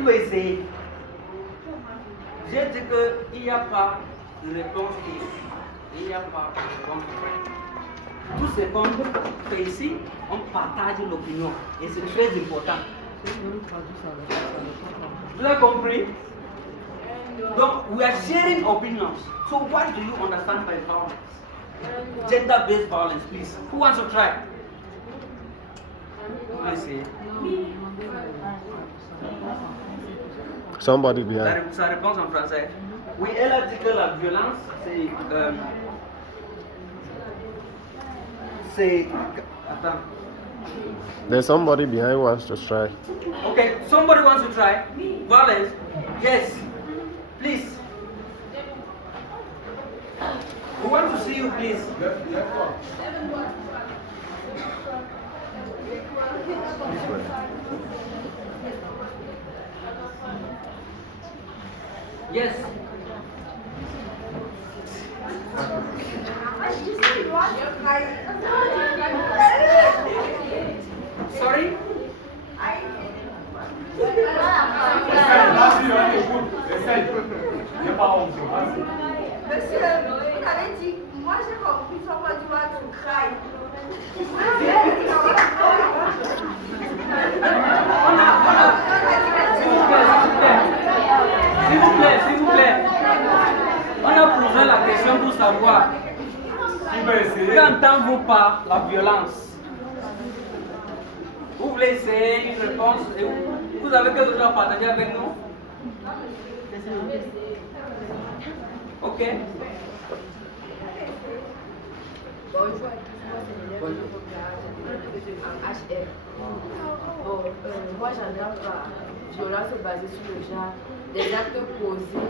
Tu vas essayer. J'ai dit qu'il n'y a pas de réponse et il n'y a pas de réponse vraie. Tout ce qu'on fait ici, on partage l'opinion et c'est très important. Vous avez compris? Donc, we are sharing opinions. So, what do you understand by violence? Gender-based violence, please. Who wants to try? Let's see. Somebody behind. Sa réponse en français. Oui, elle a dit que la violence, c'est. Attends. There's somebody behind who wants to try. Okay, somebody wants to try? Violence? Yes. Please. We want to see you, please. Yes. Sorry? Monsieur, vous avez dit, moi j'ai compris, somebody want to cry. S'il vous plaît. On a posé la question pour savoir qu'entendez-vous par la violence? Vous voulez essayer une réponse et vous avez quelque chose à partager avec nous? Ok. Bonjour à tous, moi c'est Hélène en HR. Bon, moi j'entends par violence basée sur le genre des actes posés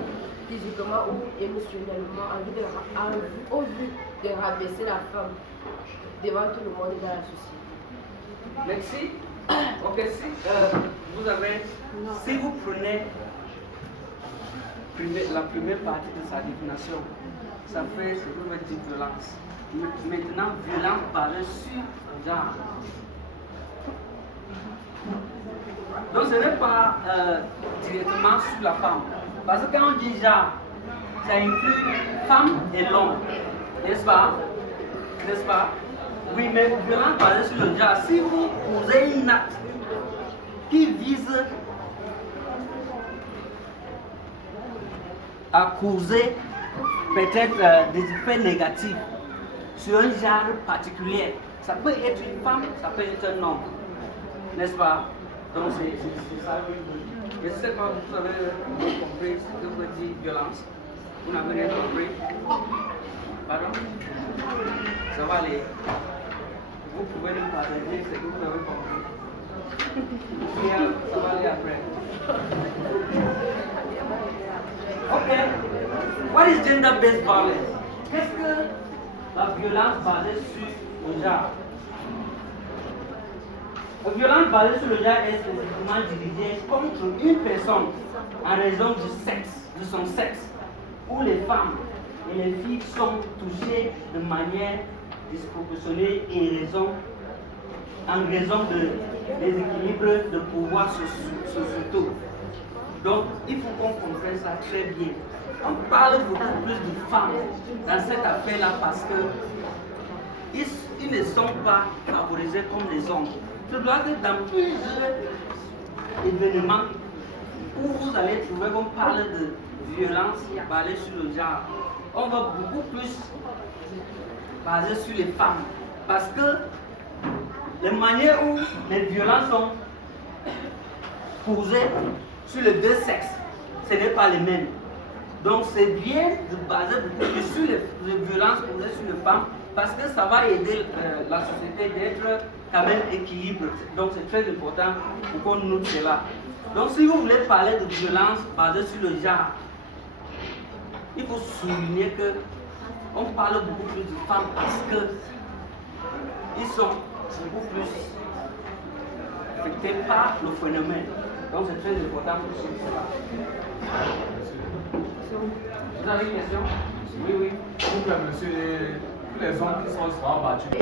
physiquement ou émotionnellement en vue de rabaisser la femme devant tout le monde et dans la société. Merci. Ok, si vous prenez la première partie de sa définition, ça fait ce que veut dire violence. Maintenant, violence basée sur le genre. Donc ce n'est pas directement sur la femme. Parce que quand on dit genre, ça inclut femme et l'homme. N'est-ce pas? N'est-ce pas? Oui, mais violence basée sur le genre, si vous posez une acte qui vise à causer peut-être des effets négatifs sur un genre particulier, ça peut être une femme, ça peut être un homme. N'est-ce pas? Donc c'est ça. Je ne sais pas, vous avez compris ce que veut dire violence. Vous n'avez rien compris? Pardon? Ça va aller. Vous pouvez nous partager ce que vous avez compris. Ça va aller après. Ok. What is gender-based violence? Qu'est-ce que la violence basée sur le genre? La violence basée sur le genre est spécifiquement dirigée contre une personne en raison du sexe, de son sexe, où les femmes et les filles sont touchées de manière disproportionnée et en raison de déséquilibre de pouvoir sociaux. Donc, il faut qu'on comprenne ça très bien. On parle beaucoup plus de femmes dans cette affaire-là parce qu'ils ne sont pas favorisés comme les hommes. Je dois que dans plusieurs événements où vous allez trouver qu'on parle de violence basée sur le genre, on va beaucoup plus baser sur les femmes. Parce que les manières où les violences sont posées sur les deux sexes, ce n'est pas les mêmes. Donc c'est bien de baser beaucoup plus sur les violences posées sur les femmes parce que ça va aider la société d'être quand même équilibrée. Donc c'est très important pour qu'on note cela. Donc si vous voulez parler de violence basée sur le genre, il faut souligner que on parle beaucoup plus de femmes parce que ils sont beaucoup plus affectés par le phénomène. Donc c'est très important pour cela. Vous avez une question? Oui, oui. Monsieur, tous les hommes qui sont battus.